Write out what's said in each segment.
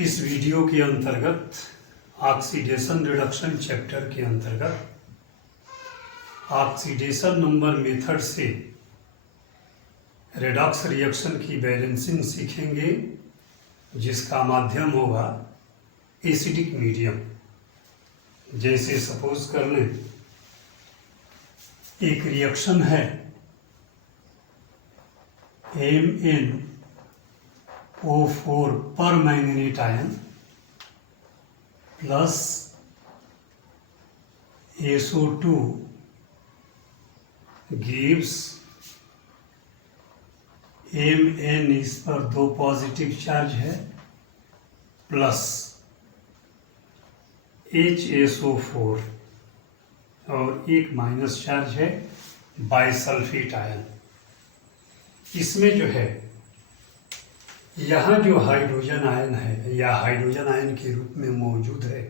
इस वीडियो के अंतर्गत ऑक्सीडेशन रिडक्शन चैप्टर के अंतर्गत ऑक्सीडेशन नंबर मेथड से रेडॉक्स रिएक्शन की बैलेंसिंग सीखेंगे, जिसका माध्यम होगा एसिडिक मीडियम। जैसे सपोज कर लें एक रिएक्शन है MnO4 पर manganate ion plus SO2 gives Mn, इस पर 2 पॉजिटिव चार्ज है, प्लस HSO4 और 1 माइनस चार्ज है बाइसल्फेट आयन। इसमें जो है यहाँ जो हाइड्रोजन आयन है या हाइड्रोजन आयन के रूप में मौजूद है,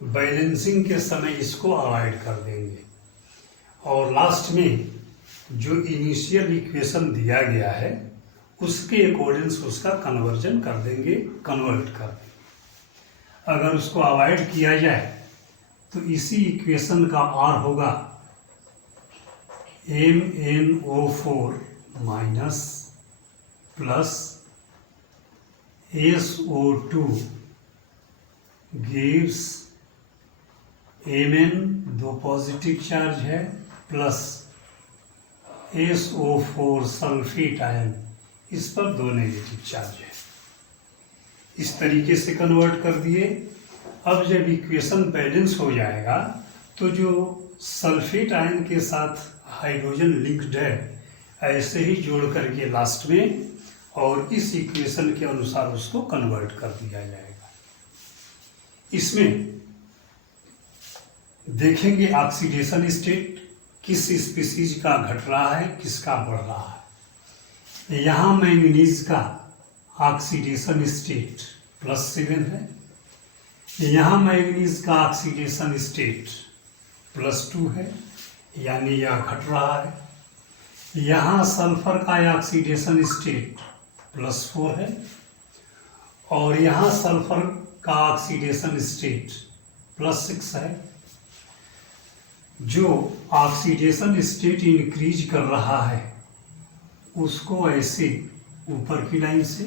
बैलेंसिंग के समय इसको अवॉइड कर देंगे और लास्ट में जो इनिशियल इक्वेशन दिया गया है उसके अकॉर्डिंग उसका कन्वर्जन कर देंगे, कन्वर्ट कर देंगे। अगर उसको अवॉइड किया जाए तो इसी इक्वेशन का R होगा MnO4 minus plus SO2 gives Mn, 2 positive charge है, प्लस SO4 सल्फेट आयन, इस पर 2 नेगेटिव चार्ज है। इस तरीके से कन्वर्ट कर दिए। अब जब इक्वेशन बैलेंस हो जाएगा तो जो सल्फेट आयन के साथ हाइड्रोजन लिंक्ड है ऐसे ही जोड़ करके लास्ट में और इस इक्वेशन के अनुसार उसको कन्वर्ट कर दिया जाएगा। इसमें देखेंगे ऑक्सीडेशन स्टेट किस स्पीसीज का घट रहा है, किसका बढ़ रहा है। यहाँ मैंगनीज का ऑक्सीडेशन स्टेट +7 है, यहाँ मैंगनीज का ऑक्सीडेशन स्टेट +2 है, यानी यह घट रहा है। यहाँ सल्फर का ऑक्सीडेशन स्टेट +4 है और यहाँ सल्फर का ऑक्सीडेशन स्टेट +6 है। जो ऑक्सीडेशन स्टेट इंक्रीज कर रहा है उसको ऐसे ऊपर की लाइन से,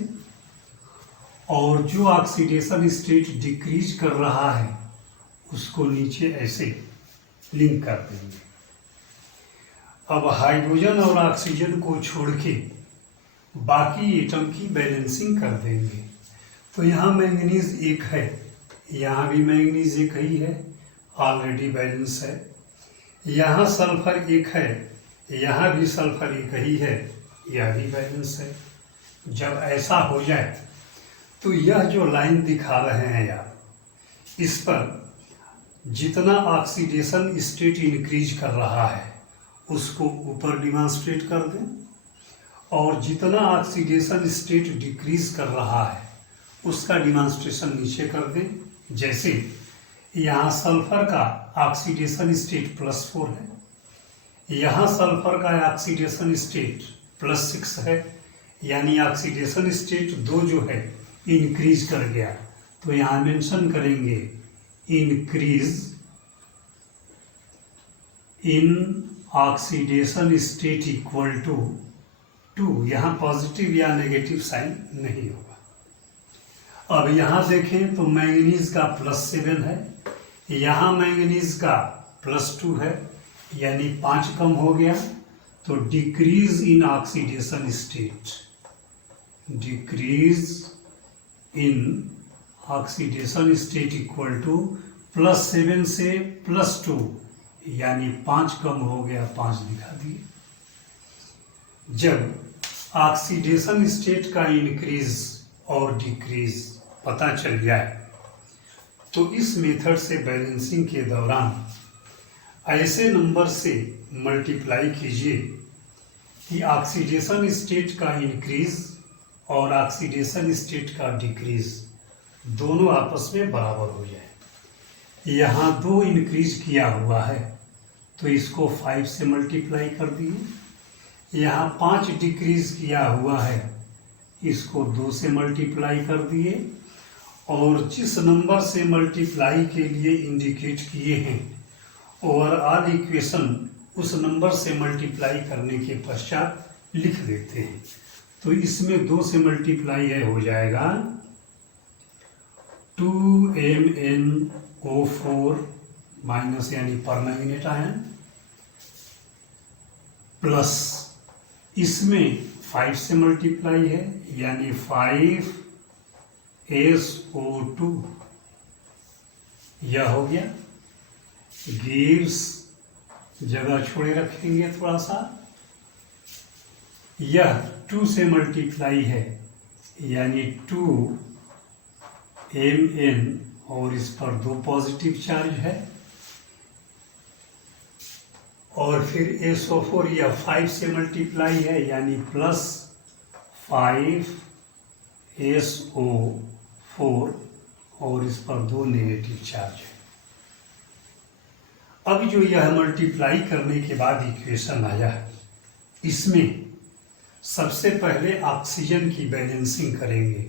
और जो ऑक्सीडेशन स्टेट डिक्रीज कर रहा है उसको नीचे ऐसे लिंक कर देंगे। अब हाइड्रोजन और ऑक्सीजन को छोड़ के बाकी एटम की बैलेंसिंग कर देंगे। तो यहाँ मैंगनीज 1 है, यहाँ भी मैंगनीज 1 ही है, ऑलरेडी बैलेंस है। यहाँ सल्फर 1 है, यहाँ भी सल्फर 1 ही है, यह भी बैलेंस है। जब ऐसा हो जाए तो यह जो लाइन दिखा रहे हैं यार, इस पर जितना ऑक्सीडेशन स्टेट इंक्रीज कर रहा है उसको ऊपर डिमॉन्स्ट्रेट कर दें और जितना ऑक्सीडेशन स्टेट डिक्रीज कर रहा है उसका डिमॉन्स्ट्रेशन नीचे कर दें। जैसे यहाँ सल्फर का ऑक्सीडेशन स्टेट +4 है, यहाँ सल्फर का ऑक्सीडेशन स्टेट +6 है, यानी ऑक्सीडेशन स्टेट 2 जो है इंक्रीज कर गया। तो यहाँ मेंशन करेंगे increase in oxidation state equal to 2। यहाँ पॉजिटिव या नेगेटिव साइन नहीं होगा। अब यहाँ देखें तो मैंगनीज का +7 है, यहाँ मैंगनीज का +2 है, यानी 5 कम हो गया। तो decrease in oxidation state, decrease in oxidation state equal to +7 से +2, यानी 5 कम हो गया, 5 दिखा दिए। जब ऑक्सीडेशन स्टेट का इंक्रीज और डिक्रीज पता चल जाए तो इस मेथड से बैलेंसिंग के दौरान ऐसे नंबर से मल्टीप्लाई कीजिए कि ऑक्सीडेशन स्टेट का इंक्रीज और ऑक्सीडेशन स्टेट का डिक्रीज दोनों आपस में बराबर हो जाए। यहाँ 2 इंक्रीज किया हुआ है तो इसको 5 से मल्टीप्लाई कर दिए। यहाँ 5 डिक्रीज किया हुआ है, इसको 2 से मल्टीप्लाई कर दिए और जिस नंबर से मल्टीप्लाई के लिए इंडिकेट किए हैं ओवरऑल इक्वेशन उस नंबर से मल्टीप्लाई करने के पश्चात लिख देते हैं। तो इसमें 2 से मल्टीप्लाई है, हो जाएगा 2MnO4 माइनस यानी परमैंगनेट आयन प्लस इसमें 5 से मल्टीप्लाई है यानी 5SO2 यह हो गया। गिव्स जगह छोड़े रखेंगे थोड़ा सा, यह 2 से मल्टीप्लाई है यानी 2Mn और इस पर 2 पॉजिटिव चार्ज है और फिर SO4 यह 5 से मल्टीप्लाई है यानी प्लस 5SO4 और इस पर 2 नेगेटिव चार्ज है। अब जो यह मल्टीप्लाई करने के बाद इक्वेशन आया है, इसमें सबसे पहले ऑक्सीजन की बैलेंसिंग करेंगे।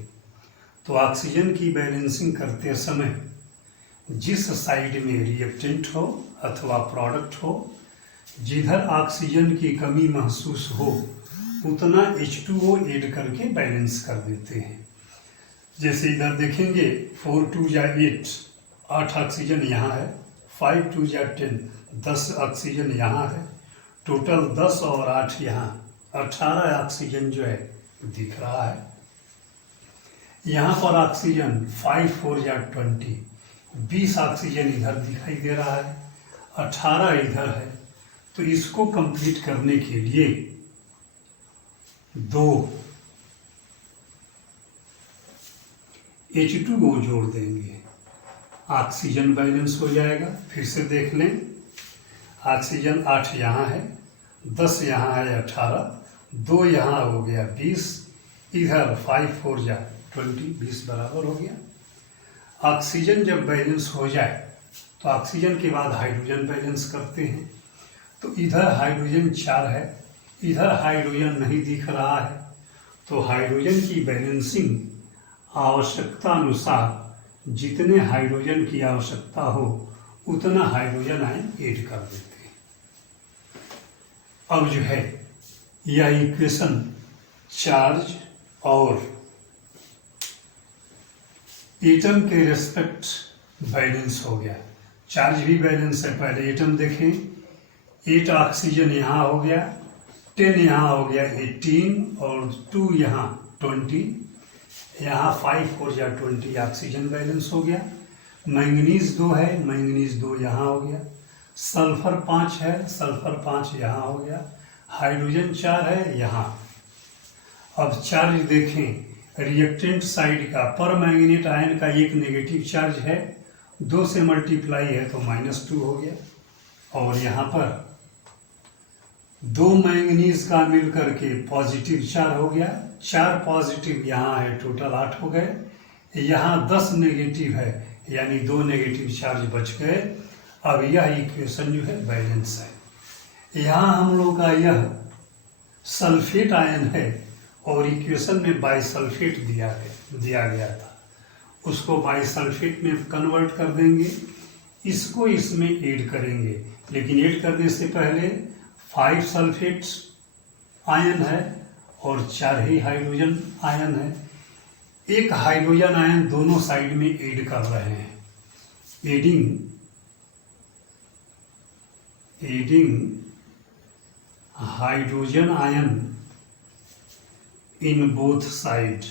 तो ऑक्सीजन की बैलेंसिंग करते समय जिस साइड में रिएक्टेंट हो अथवा प्रोडक्ट हो, जिधर ऑक्सीजन की कमी महसूस हो उतना H2O ऐड करके बैलेंस कर देते हैं। जैसे इधर देखेंगे 4 2 या 8 ऑक्सीजन यहाँ है, 5 2 या 10 ऑक्सीजन यहाँ है, टोटल 10 और 8 यहाँ 18 ऑक्सीजन जो है दिख रहा है। यहाँ पर ऑक्सीजन 5 4 या 20 ऑक्सीजन इधर दिखाई दे रहा है, 18 इधर है। तो इसको कंप्लीट करने के लिए 2 H2O जोड़ देंगे, ऑक्सीजन बैलेंस हो जाएगा। फिर से देख लें, ऑक्सीजन 8 यहाँ है, 10 यहाँ है, 18, 2 यहाँ हो गया 20, इधर 5 4 या 20 बराबर हो गया। ऑक्सीजन जब बैलेंस हो जाए तो ऑक्सीजन के बाद हाइड्रोजन बैलेंस करते हैं। तो इधर हाइड्रोजन 4 है, इधर हाइड्रोजन नहीं दिख रहा है, तो हाइड्रोजन की बैलेंसिंग आवश्यकता अनुसार जितने हाइड्रोजन की आवश्यकता हो उतना हाइड्रोजन आयन ऐड कर देते हैं। अब जो है यह इक्वेशन चार्ज और एटम के रेस्पेक्ट बैलेंस हो गया। चार्ज भी बैलेंस है। पहले एटम देखें, 8 ऑक्सीजन यहाँ हो गया, 10 यहाँ हो गया 18 और 2 यहाँ 20, यहाँ 5 4 या 20 ऑक्सीजन बैलेंस हो गया। मैंगनीज 2 है, मैंगनीज 2 यहाँ हो गया। सल्फर 5 है, सल्फर 5 यहाँ हो गया। हाइड्रोजन 4 है यहाँ। अब चार्ज देखें, रिएक्टेंट साइड का पर मैंगनेट आयन का एक नेगेटिव चार्ज है, 2 से मल्टीप्लाई है तो -2 हो गया। और यहाँ पर 2 मैंगनीज का मिलकर के पॉजिटिव 4 हो गया, 4 पॉजिटिव यहाँ है, टोटल 8 हो गए। यहाँ 10 नेगेटिव है यानी 2 नेगेटिव चार्ज बच गए। अब यह इक्वेशन जो है बैलेंस है। यहाँ हम लोग का यह सल्फेट आयन है और इक्वेशन में बाइसल्फेट दिया गया था, उसको बाइसल्फेट में कन्वर्ट कर देंगे, इसको इसमें ऐड करेंगे। लेकिन ऐड करने से पहले 5 सल्फेट आयन है और 4 ही हाइड्रोजन आयन है। एक हाइड्रोजन आयन दोनों साइड में ऐड कर रहे हैं। Adding hydrogen ion in both side,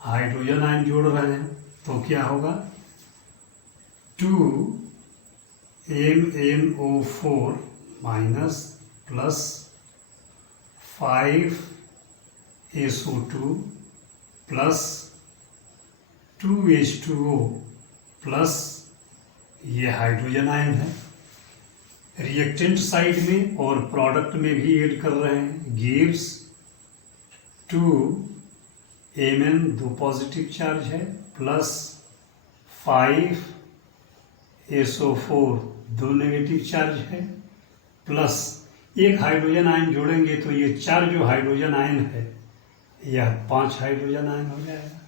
hydrogen ion जोड़ रहे हैं तो क्या होगा, 2MnO4 minus plus 5SO2 plus 2H2O plus ये हाइड्रोजन आयन है। रिएक्टेंट साइड में और प्रोडक्ट में भी ऐड कर रहे हैं, गिव्स 2Mn 2 पॉजिटिव चार्ज है प्लस 5SO4 2 नेगेटिव चार्ज है प्लस एक हाइड्रोजन आयन जोड़ेंगे तो ये 4 जो हाइड्रोजन आयन है यह 5 हाइड्रोजन आयन हो जाएगा।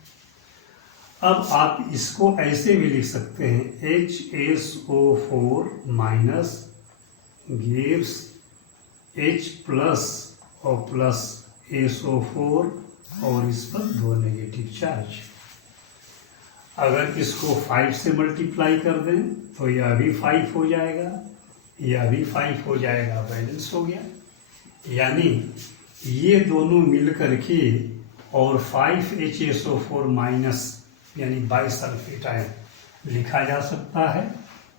अब आप इसको ऐसे भी लिख सकते हैं HSO4 minus gives H plus और प्लस SO4 और इस पर 2 नेगेटिव चार्ज। अगर इसको 5 से मल्टीप्लाई कर दें तो यह भी 5 हो जाएगा, यह भी 5 हो जाएगा, बैलेंस हो गया। यानी ये दोनों मिल करके और 5HSO4 माइनस यानी बाइसल्फेट आयन लिखा जा सकता है।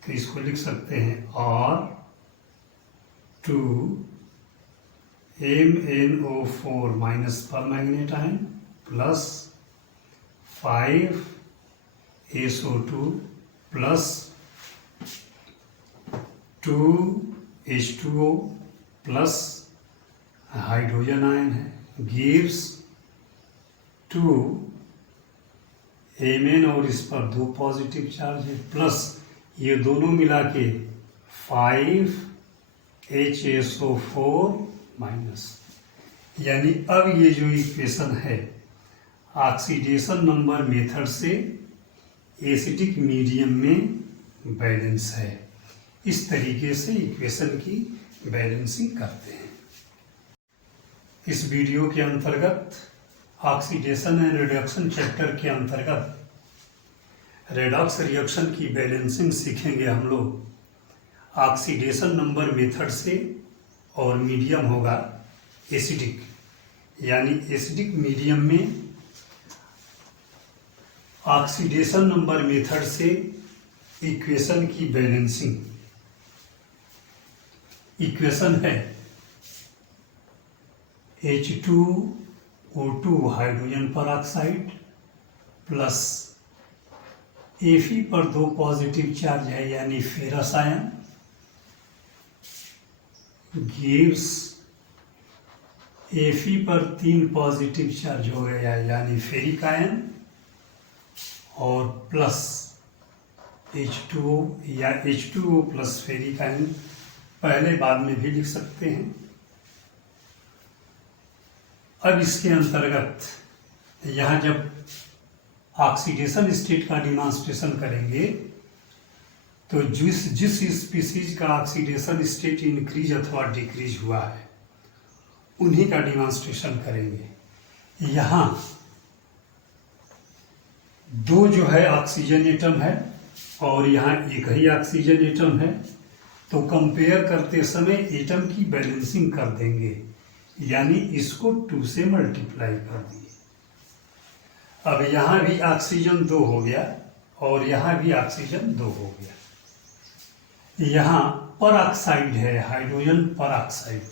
तो इसको लिख सकते हैं और 2MnO4 minus permanganate ion plus 5SO2 plus 2H2O plus hydrogen ion है गिव्स 2Mn और इस पर 2 पॉजिटिव चार्ज है प्लस ये दोनों मिला के 5HSO4 माइनस। यानी अब ये जो इक्वेशन है ऑक्सीडेशन नंबर मेथड से एसिडिक मीडियम में बैलेंस है। इस तरीके से इक्वेशन की बैलेंसिंग करते हैं। इस वीडियो के अंतर्गत ऑक्सीडेशन एंड रिडक्शन चैप्टर के अंतर्गत रेडॉक्स रिएक्शन की बैलेंसिंग सीखेंगे हम लोग ऑक्सीडेशन नंबर मेथड से, और मीडियम होगा एसिडिक। यानी एसिडिक मीडियम में ऑक्सीडेशन नंबर मेथड से इक्वेशन की बैलेंसिंग। इक्वेशन है H2O2 hydrogen peroxide plus Fe पर 2 पॉजिटिव चार्ज है यानी फेरस आयन गिव्स Fe पर 3 पॉजिटिव चार्ज हो गया यानी फेरिक आयन और प्लस H2O या H2O प्लस फेरिक आयन पहले बाद में भी लिख सकते हैं। अब इसके अंतर्गत यहाँ जब ऑक्सीडेशन स्टेट का डिमॉन्स्ट्रेशन करेंगे तो जिस स्पीसीज का ऑक्सीडेशन स्टेट इंक्रीज अथवा डिक्रीज हुआ है उन्हीं का डिमॉन्स्ट्रेशन करेंगे। यहाँ 2 जो है ऑक्सीजन एटम है और यहाँ 1 ही ऑक्सीजन एटम है, तो कंपेयर करते समय एटम की बैलेंसिंग कर देंगे। यानी इसको 2 से मल्टीप्लाई कर दिए। अब यहाँ भी ऑक्सीजन 2 हो गया और यहाँ भी ऑक्सीजन 2 हो गया। यहाँ परऑक्साइड है, हाइड्रोजन परऑक्साइड,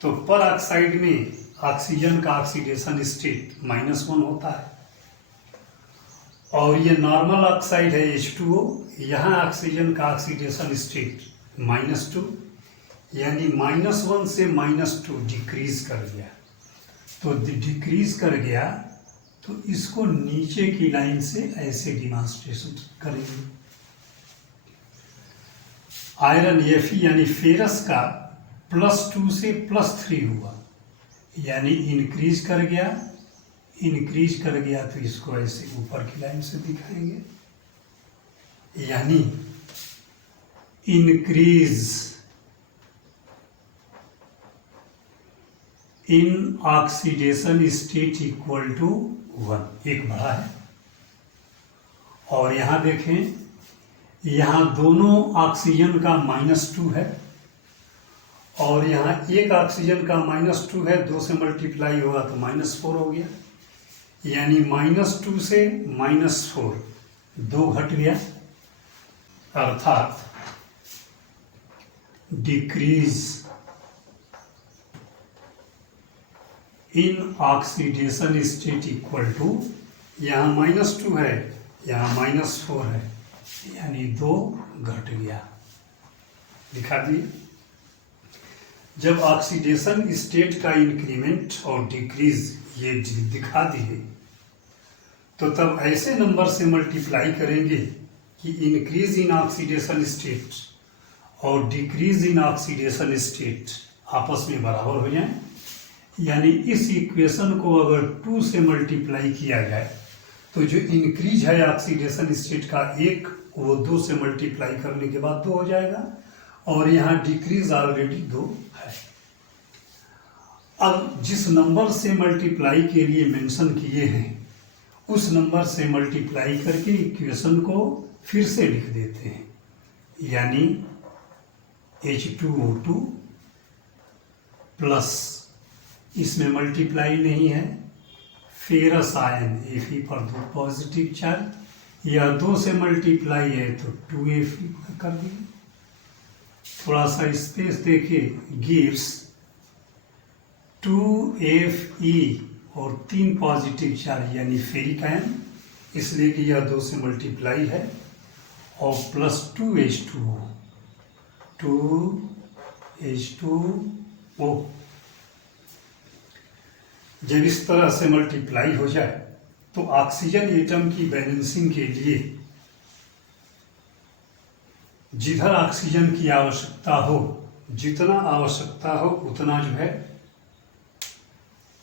तो परऑक्साइड में ऑक्सीजन का ऑक्सीडेशन स्टेट -1 होता है और ये नॉर्मल ऑक्साइड है H2O, यहाँ ऑक्सीजन का ऑक्सीडेशन स्टेट -2 यानी -1 से -2 डिक्रीज कर गया। तो डिक्रीज कर गया तो इसको नीचे की लाइन से ऐसे डिमॉन्स्ट्रेशन करेंगे। आयरन Fe यानी फेरस का +2 से +3 हुआ यानी इंक्रीज कर गया तो इसको ऐसे ऊपर की लाइन से दिखाएंगे। यानी increase in oxidation state equal to 1, एक बढ़ा है। और यहाँ देखें, यहाँ दोनों ऑक्सीजन का -2 है और यहाँ एक ऑक्सीजन का -2 है, 2 से मल्टीप्लाई होगा तो -4 हो गया। यानी -2 से -4 2 घट गया, अर्थात decrease in oxidation state equal to, यहाँ -2 है, यहाँ -4 है, यानी 2 घट गया। दिखा दिए। जब ऑक्सीडेशन स्टेट का इंक्रीमेंट और डिक्रीज ये दिखा दिए तो तब ऐसे नंबर से मल्टीप्लाई करेंगे कि इंक्रीज इन ऑक्सीडेशन स्टेट और डिक्रीज इन ऑक्सीडेशन स्टेट आपस में बराबर हो जाए। यानी इस इक्वेशन को अगर 2 से मल्टीप्लाई किया जाए तो जो इंक्रीज है ऑक्सीडेशन स्टेट का एक, वो 2 से मल्टीप्लाई करने के बाद 2 हो जाएगा, और यहाँ डिक्रीज ऑलरेडी 2 है। अब जिस नंबर से मल्टीप्लाई के लिए मेंशन किए हैं उस नंबर से मल्टीप्लाई करके इक्वेशन को फिर से लिख देते हैं, यानी H2O2 प्लस, इसमें मल्टीप्लाई नहीं है, फेरस आयन Fe पर 2 पॉजिटिव चार्ज, या 2 से मल्टीप्लाई है तो 2Fe कर दिए, थोड़ा सा स्पेस देके गिव्स 2Fe और 3 पॉजिटिव चार्ज यानी फेरिक आयन, इसलिए कि यह 2 से मल्टीप्लाई है, और प्लस 2H2O, 2H2O। जब इस तरह से मल्टीप्लाई हो जाए तो ऑक्सीजन एटम की बैलेंसिंग के लिए जिधर ऑक्सीजन की आवश्यकता हो, जितना आवश्यकता हो उतना जो है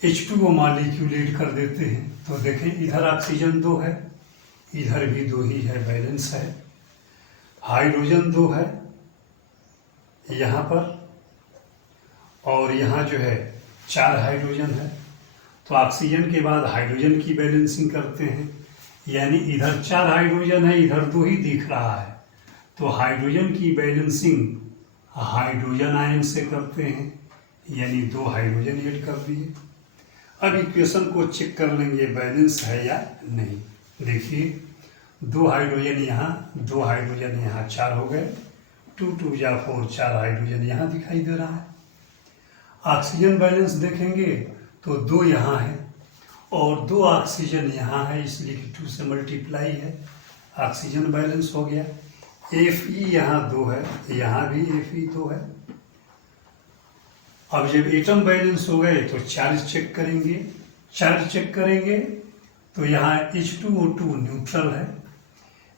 H2O मॉलिक्यूल ऐड कर देते हैं। तो देखें इधर ऑक्सीजन 2 है, इधर भी 2 ही है, बैलेंस है। हाइड्रोजन 2 है यहाँ पर, और यहाँ जो है 4 हाइड्रोजन है, तो ऑक्सीजन के बाद हाइड्रोजन की बैलेंसिंग करते हैं, यानी इधर 4 हाइड्रोजन है, इधर 2 ही दिख रहा है, तो हाइड्रोजन की बैलेंसिंग हाइड्रोजन आयन से करते हैं, यानी 2 हाइड्रोजन ऐड कर दिए। अब इक्वेशन को चेक कर लेंगे बैलेंस है या नहीं। देखिए 2 हाइड्रोजन यहाँ, 2 हाइड्रोजन यहाँ, 4 हो गए, 2 2 जा 4, 4 हाइड्रोजन यहाँ दिखाई दे रहा है। ऑक्सीजन बैलेंस देखेंगे तो 2 यहाँ है और 2 ऑक्सीजन यहाँ है, इसलिए कि 2 से मल्टीप्लाई है, ऑक्सीजन बैलेंस हो गया। Fe यहाँ 2 है, यहाँ भी Fe 2 है। अब जब एटम बैलेंस हो गए तो चार्ज चेक करेंगे, चार्ज चेक करेंगे तो यहाँ H2O2 न्यूट्रल है,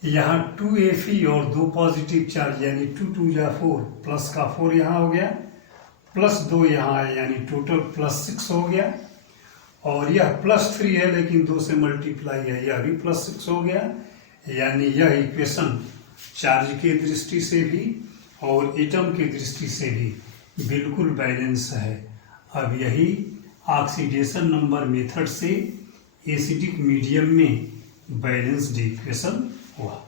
यहाँ 2Fe और 2 पॉजिटिव चार्ज यानी 2 2 जा 4, प्लस का 4 यहाँ हो गया, प्लस 2 यहाँ है, यानी टोटल प्लस 6 हो गया, और यह प्लस 3 है लेकिन 2 से मल्टीप्लाई है, यह भी प्लस 6 हो गया, यानी यह इक्वेशन चार्ज के दृष्टि से भी और एटम की दृष्टि से भी बिल्कुल बैलेंस है। अब यही ऑक्सीडेशन नंबर मेथड से एसिडिक मीडियम में बैलेंस्ड इक्वेशन हुआ।